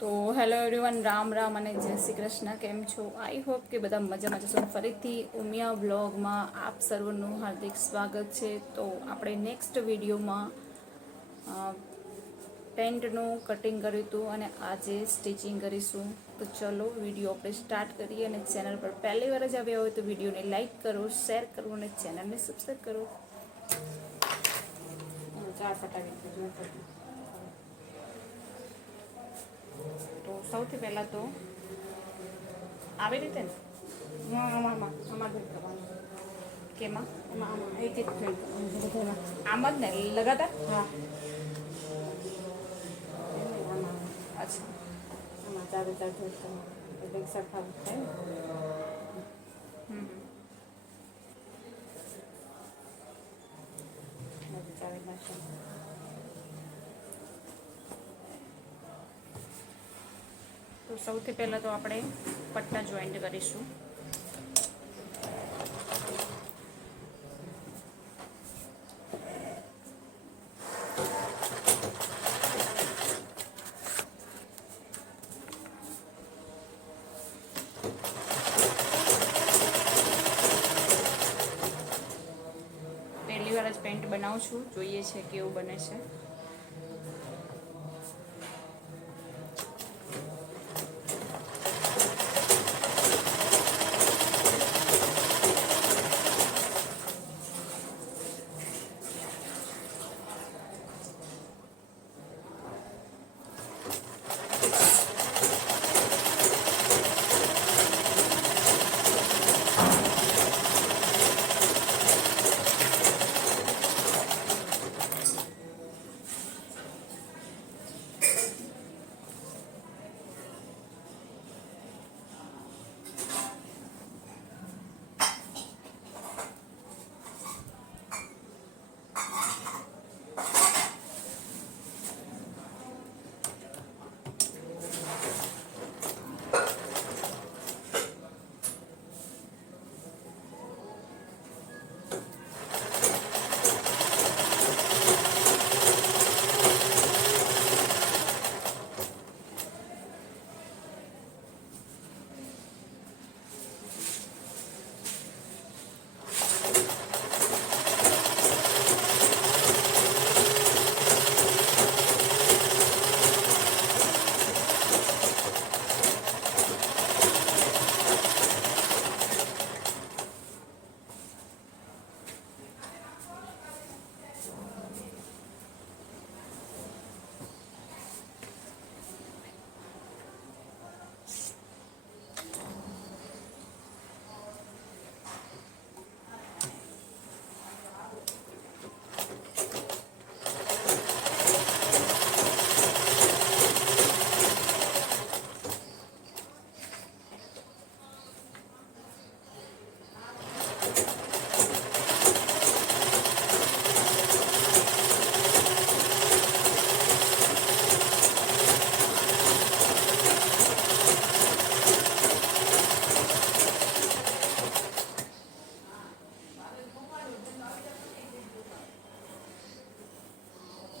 તો hello everyone, Ram Ram અને જય શ્રી કૃષ્ણ. કેમ છો? આઈ હોપ કે બધા મજામાં જશો. ફરીથી ઉમિયા બ્લોગમાં આપ સર્વનું હાર્દિક સ્વાગત છે. તો આપણે નેક્સ્ટ વિડીયોમાં પેન્ટનું કટિંગ કર્યું હતું અને આજે સ્ટિચિંગ કરીશું. તો ચલો વિડીયો આપણે સ્ટાર્ટ કરીએ. અને ચેનલ પર પહેલી વાર જ આવ્યા હોય તો વિડીયોને લાઇક કરો, શેર કરો અને ચેનલને સબસ્ક્રાઈબ કરો. ચાર ફટાવી તો સૌથી પહેલાં તો આવી રીતે ને કેમાં આમ જ ને લગાતાર. હા, અચ્છા, ચારે ચાર સરખા થાય ને. તો સૌથી પહેલાં તો આપણે પટ્ટા જોઈન્ટ કરીશું. પહેલી વાર જ પેન્ટ બનાવું છું, જોઈએ છે કેવું બને છે.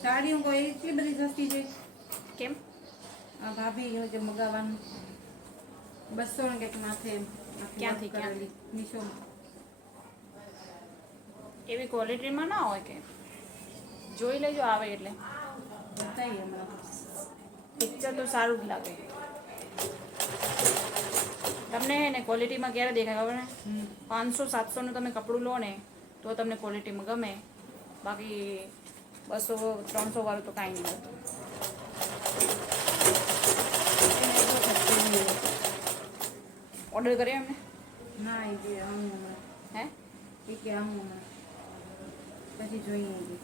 સાડીઓ કોઈ એટલી બધી સસ્તી છે. કેમ? આ ભાભી જે મગાવવાનું 200 ને કંઈક માથે ક્યાંથી કરેલી મીશોમાં. એવી ક્વોલિટીમાં ના હોય કે જોઈ લેજો, આવે એટલે બતાવીએ હમણાં. પિક્ચર તો સારું જ લાગે. તમને ને ક્વોલિટીમાં ક્યારે દેખાય ખબર ને? 500-700નું તમે કપડું લો ને તો તમને ક્વોલિટીમાં ગમે, બાકી 200-300 વાળું તો કાંઈ નહીં હોતું. ઓર્ડર કર્યો એમને? ના, એ કે આવું હમણાં. હે? એ કે આવું હમણાં પછી જોઈએ.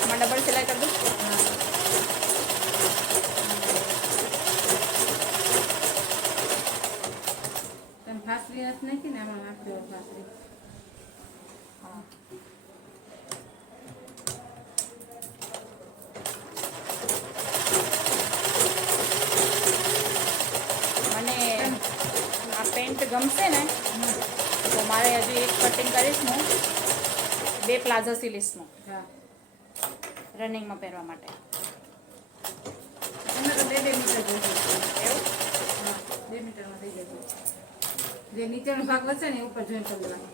આમાં ડબલ સિલાઈ કરી દઉં? હા, તમે ફાસરી નથી નાખી ને આમાં નાખજો ફાસરી. હા. મને આ પેન્ટ ગમશે ને તો મારે મારે હજી એક કટિંગ કરીશ હું 2 પ્લાઝો સીલીસનું હા રનિંગમાં પહેરવા માટે. એમાં તો 2 મીટર જોઈશે. એવું હા 2 મીટરમાં થઈ જશે. જે નીચેનો ભાગ વધશે ને એ ઉપર જોઈન કરી દેવાનું.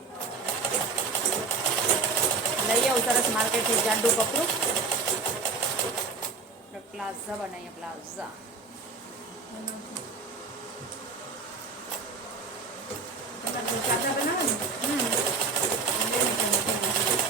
લઈ આવું સરસ માર્કેટથી જાડું કપડું. પ્લાઝા બનાવીએ પ્લાઝા. તમારે સાદા બનાવો ને 2 મીટરમાં થઈ જશે.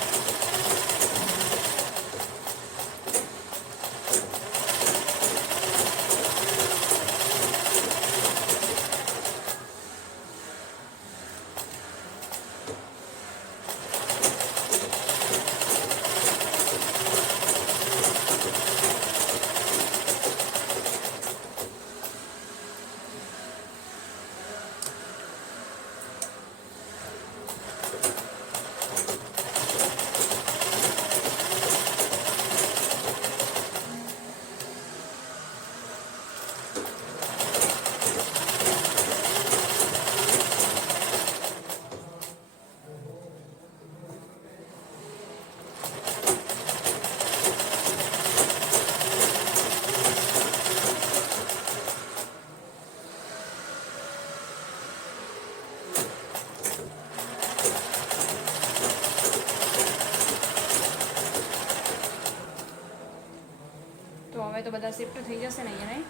તો હવે તો બધા શિફ્ટ થઈ જશે ને અહીંયા નહીં?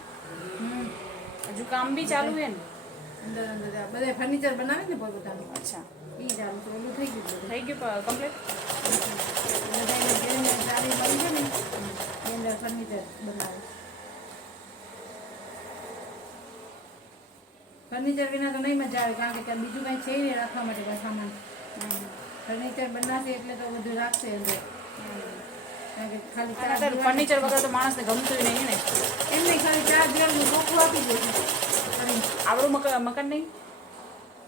હમ હજુ કામ બી ચાલુ છે ને? અંદર અંદર બધા ફર્નિચર બનાવે ને પોતાનું અચ્છા એ ચાલુ તો એનું થઈ ગયું બધું. થઈ ગયું કમ્પ્લીટ? બધાને જેને જાળી મળી છે ને એ અંદર ફર્નિચર બનાવે. ફર્નિચર વિના તો નહીં મજા આવે કારણ કે ત્યાં બીજું કાંઈ છે નહીં રાખવા માટે કાંઈ સામાન. ફર્નિચર બનાવશે એટલે તો બધું રાખશે અંદર. કારણ કે ખાલી ચાર દિવાલ- ફર્નિચર વગર તો માણસને ગમતું નહીં ને. એમ નહીં ખાલી 4 દિવાલનું ચોખ્ખું આપી દેશે કરીને. આવડું મકાન નહીં?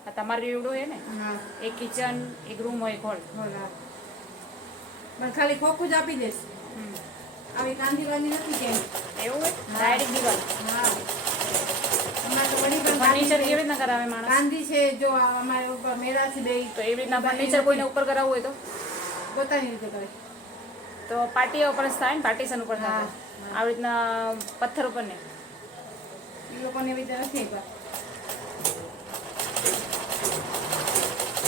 આ તમારું એવડું છે ને? હા એક કિચન, એક રૂમ હોય, એક હોલ. બોલા પણ ખાલી ખોખું જ આપી દેશે. આવી કાંદીવાની નથી કેમ. એવું હોય? ડાયરેક્ટ દિવાલ. હા અમારે તો વળી પણ ફર્નિચર કાંદી કેવી રીતના કરાવે માણસ? કાંદી છે જો આ અમારે ઉપર મેરા છે બે તો એવી રીતના ફર્નિચર કોઈને ઉપર કરાવવું હોય તો પોતાની રીતે કરે. તો પાટિયા ઉપર જ થાય ને, પાર્ટીશન ઉપર થાય. હા. આવી રીતના પથ્થર ઉપર નહીં. એ લોકોને એવી રીતે નથી એકવાર.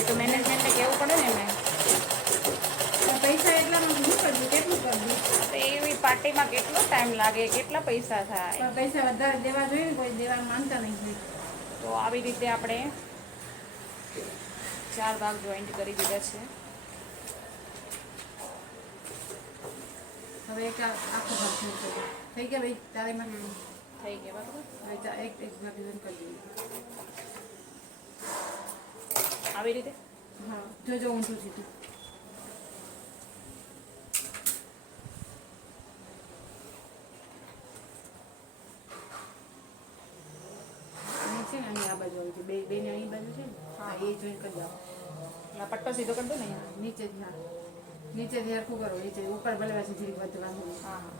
એ તો મેનેજમેન્ટને કહેવું પડે ને એમને. પણ પૈસા એટલામાં શું કરવું કેટલું કરવું તો એવી પાર્ટીમાં કેટલો ટાઈમ લાગે, કેટલા પૈસા થાય? પણ પૈસા વધારે દેવા જોઈએ ને કોઈ દેવા માનતા નહીં. તો આવી રીતે આપણે 4 ભાગ જોઈન્ટ કરી દીધા છે. હવે એક આખો ભાગ થઈ ગયા ભાઈ તારે માં થઈ ગયા બરાબર. હવે એક ભાગ જોઈન કરી દઈએ. આવી રીતે હા જોજો ઊંધું સીધું. અને છે ને અહીં આ બાજુ આવી છે બેને અહીં બાજુ છે ને હા એ જોઈન કરી દો. આ પટ્ટો સીધો કરી દો ને અહીંયા. નીચેથી હા નીચેથી હરખું કરો નીચે ઉપર ભલે છે જીરી વધવાનું. હા હા.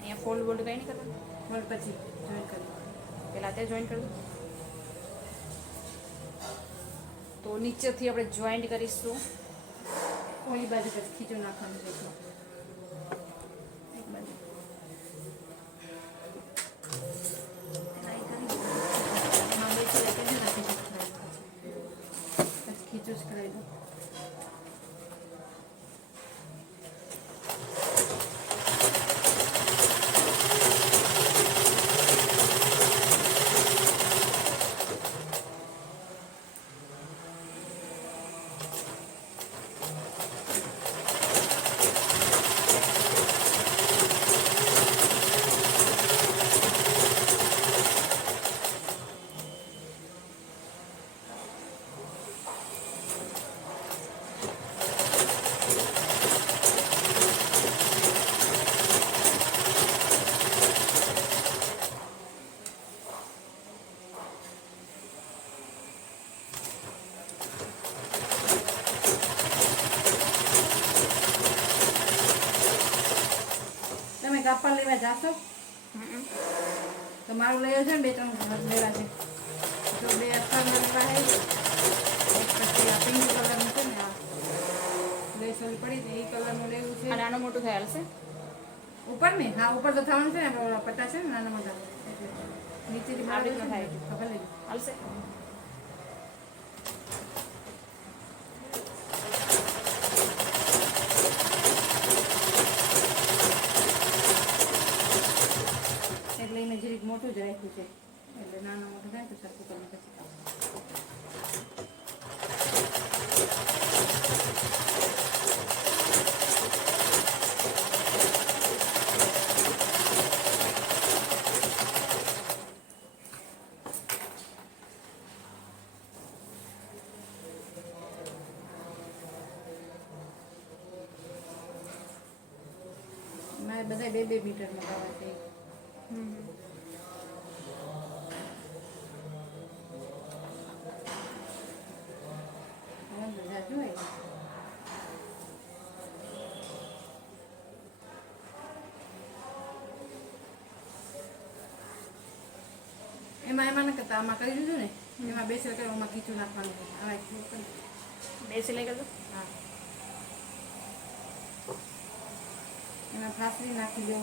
અહીંયા ફોલ્ડ બોલ્ડ કંઈ નહીં કરવાનું? ફોલ્ડ પછી જોઈન કરી પહેલાં ત્યાં જોઈન્ટ કરી દો. તો નીચેથી આપણે જોઈન્ટ કરીશું. ઓલી બાજુ પછી ખીચું નાખવાનું છે એટલું. એક બાજુ હા બે સિલાઈ કરી દો પછી ખીચું જ કરાવી દો. તમે કાપડ લેવા જાશો તો તો મારું લઈ છે ને 2-3 લેવા છે તો 2 અથાણા લેવા છે એક પછી આ પિંક કલરનું છે ને આ લેસ ઓલી પડી ને એ કલરનું લેવું છે. આ નાનું મોટું થાય હાલશે? ઉપર ને હા ઉપર તો થવાનું છે ને આપણે ઓલા પટ્ટા છે ને નાના મોટા એટલે નીચેથી આ રીતનું થાય ખબર નહીં હાલશે? એટલે એને જરીક મોટું જ રાખ્યું છે એટલે નાના મોટું થાય તો સરખું કરીને પછી મારે બધા 2-2 મીટર મગાવવા છે. બધા જોઈએ એમાં ન કરતા આમાં કરી દીધું ને એમાં બેસેલ કર્યું એમાં કીચું નાખવાનું છે. હવે બે સિલાઈ કરજો. હા એમાં ફાસરી નાખી દો.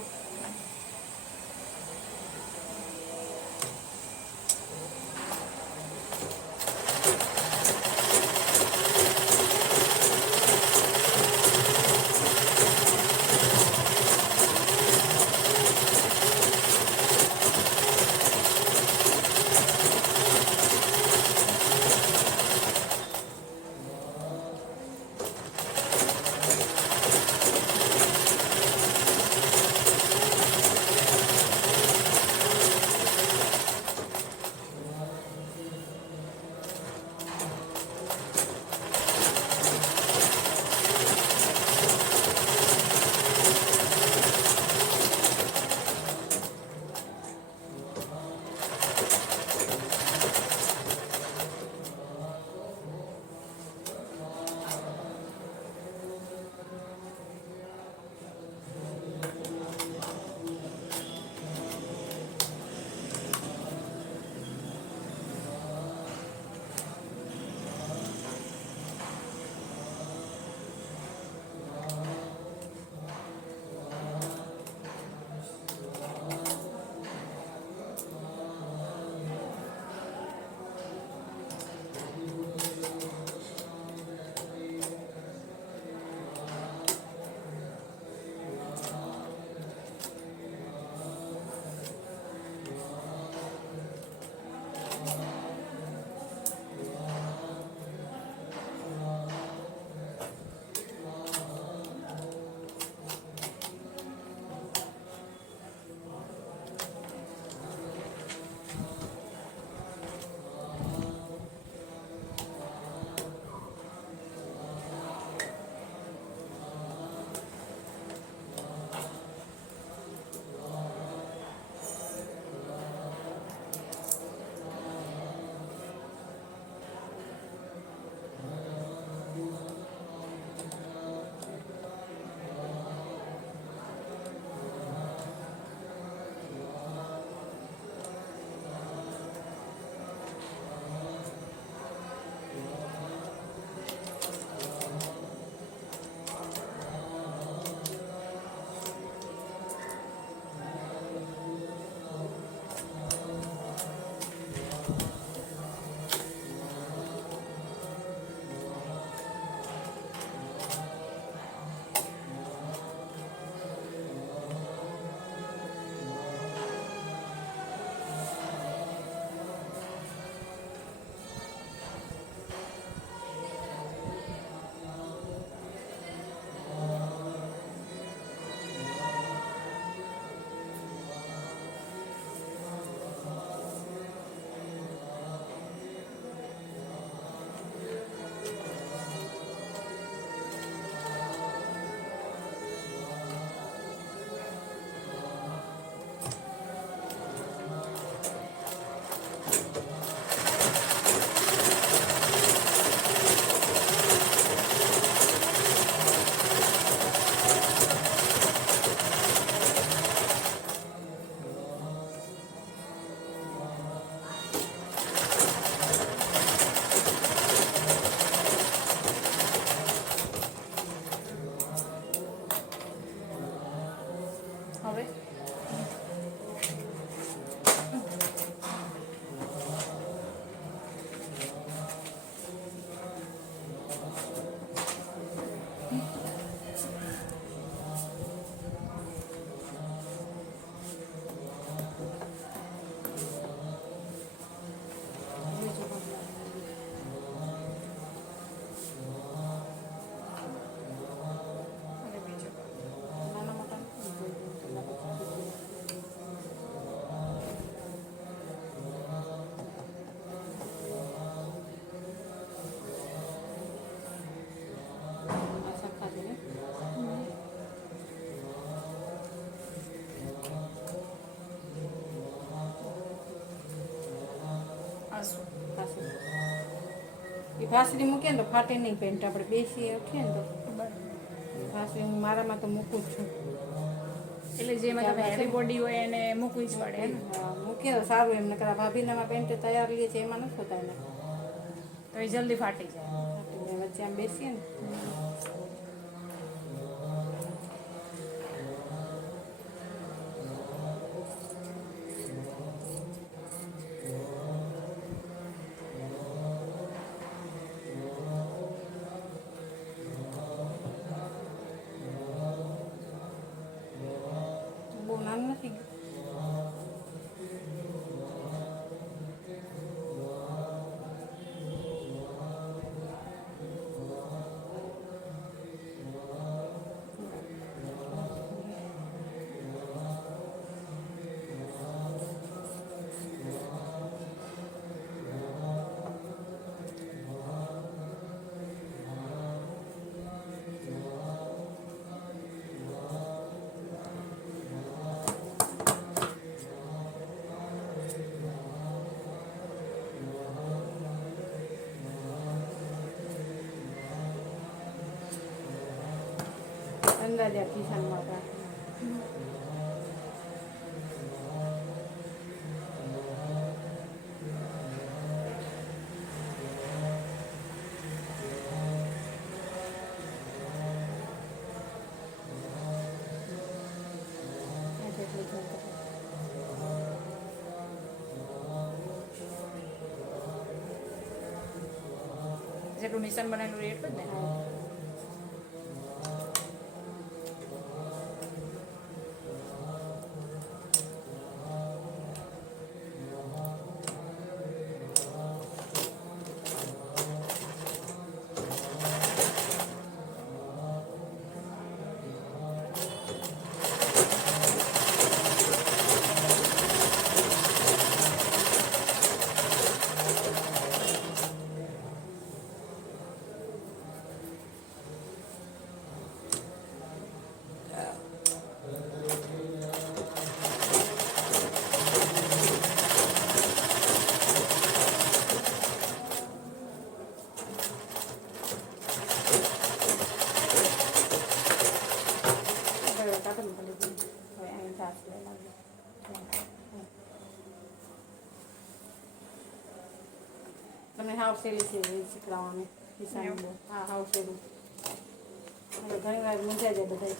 પાછું પાછું એ ફાસડી મૂકીએ ને તો ફાટે નહીં પેન્ટ આપણે બેસી રાખીએ ને તો બરાબર. ફાસડી હું મારામાં તો મૂકું જ છું. એટલે જેમાં તમે હેવી બોડી હોય એને મૂકવી જ પડે ને. હા મૂકીએ તો સારું એમને કરા ભાભીનામાં પેન્ટ તૈયાર લઈએ છીએ એમાં નથી હોતા એને તો એ જલ્દી ફાટી જાય. વચ્ચે આમ બેસીએ ને બહુ નાનું નથી અંદાજા ખિસ્સામાં રાખે જેટલું નિશાન બનાવેલું હોય એટલું જ ને. તમને હાવ સહેલી છે શીખડાવવાનું કિસાન બહુ હા હાવ સહેલું ઘણી વાર મૂંઝાઈ જાય બધા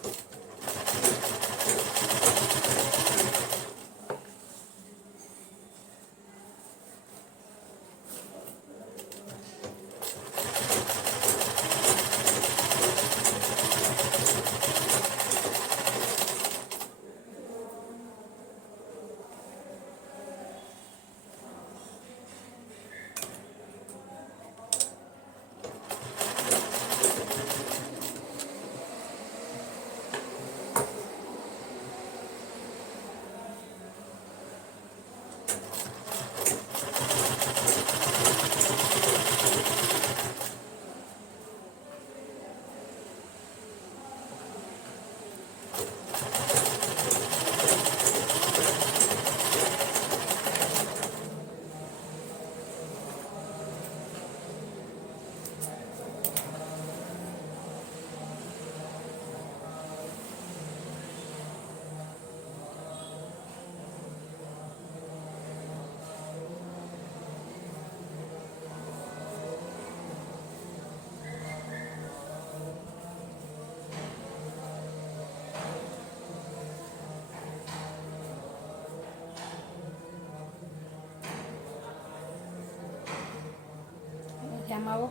આમ આવો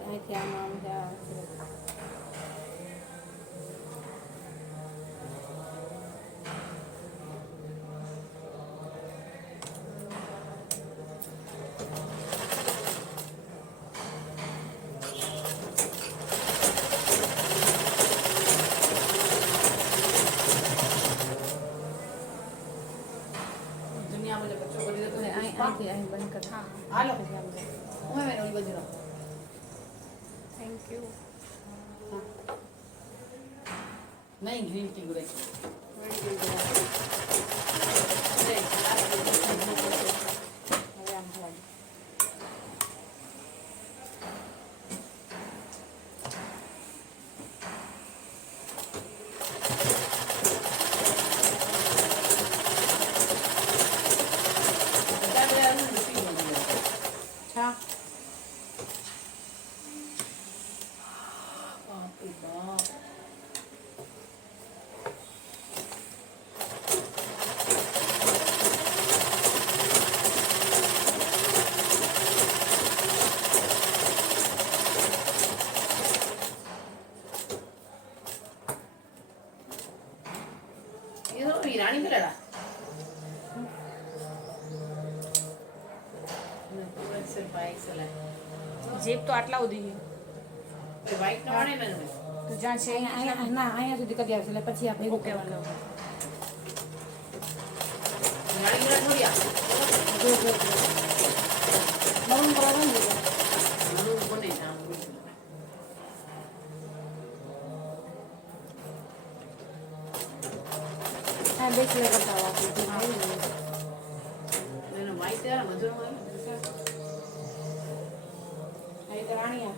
અહીંથી આમ અહીંથી અહીં બંધ કર હા હાલો થેન્ક યુ. નહીં ગ્રીન ટી ગુરે હવે આમ ટમેટા બાપરે બાપ. ये तो ईरानी में लड़ा बाइक चला જીપ તો આટલા સુધી बाइक ना वाणे ने તો જ્યાં છે અહીંયા ના અહીંયા સુધી કરી આવશે એટલે પછી આપણે ઓકે ઓકે ઓકે गाड़ी में थोड़ी आ મरून કરવાનું ને मनु को नहीं था હા બેસી કરતા વાપરી मैंने बाइक तेरा मजूर में અહીં તો રાણીયા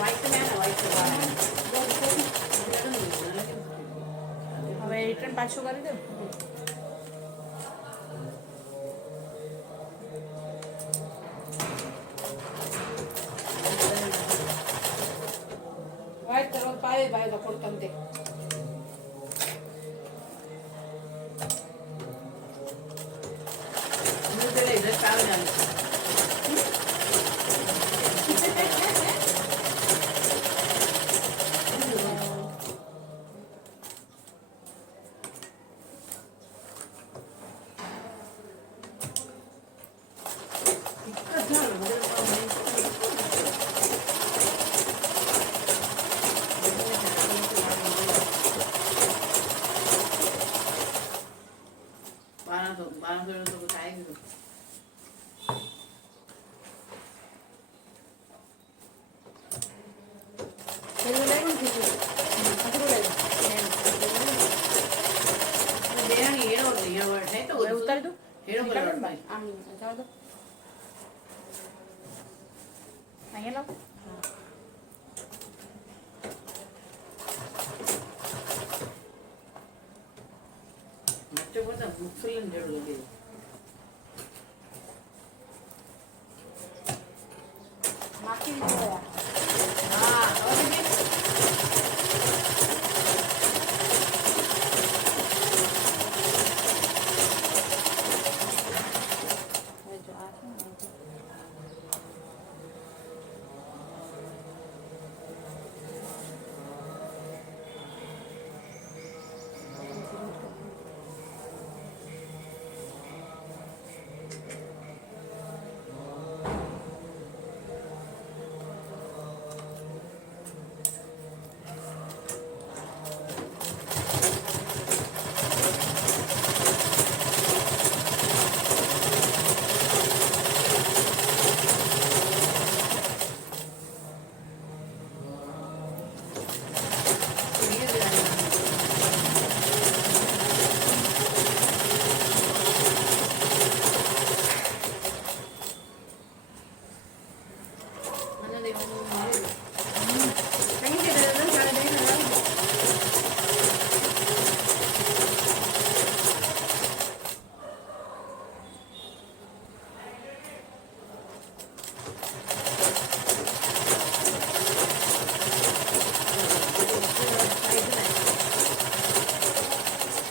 बाइक में ना बाइक से बाहर હવે રિટર્ન પાછું કરી દઉં વાઈટ કરો પાવે ભાઈ તો પડતમ તે मुझे तेरे इधर चाल जाने बारह सौ तो कुछ आएगी तो પેલું લેવું ને કીધું અઘરું લેવું देना नहीं हेड़ो नहीं है तो હવે ઉતારી દઉં हेड़ो कर लो भाई આમ ચાલ દો અહીંયા લાવ बच्चों को तो मुश्किल जरूर लगे નાખી દીધો हाँ और भी હવે જો આ છે ને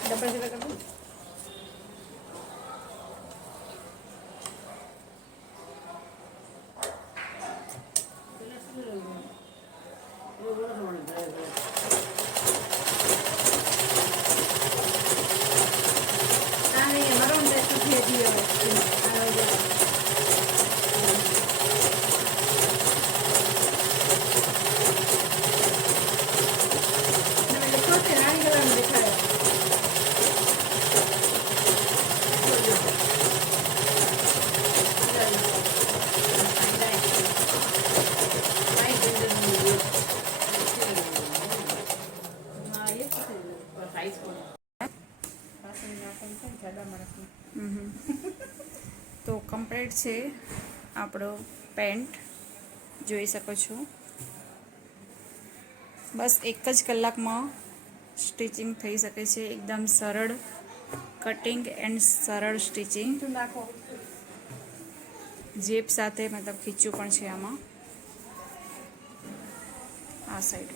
ડબલ સિલેક્ટ કરી દઉં આ નહીં મरून દે સુખી હતી હવે તમે લખો છે રાણી કલરનું દેખાડે હા એ साइज को પાછળ નાખવાનું છે ને જાડા માણસનું તો કમ્પ્લીટ છે આપણો પેન્ટ જોઈ શકો છો બસ એક જ કલાકમાં સ્ટિચિંગ થઈ શકે છે એકદમ સરળ કટિંગ એન્ડ સરળ સ્ટિચિંગ, તું નાખો. જેપ સાથે મતલબ ખીચું પણ છે આમાં, આ સાઈડ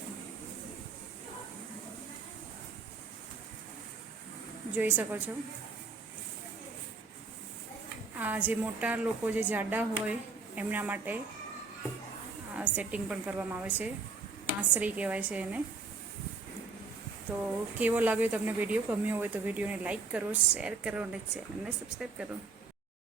જોઈ શકો છો. આ જે મોટા લોકો જે જાડા હોય એમના માટે આ સેટિંગ પણ કરવામાં આવે છે, આંસરી કહેવાય છે એને. તો કેવો લાગ્યો તમને વિડીયો? ગમ્યો હોય તો વિડીયોને લાઈક કરો, શેર કરો અને ચેનલને સબસ્ક્રાઈબ કરો.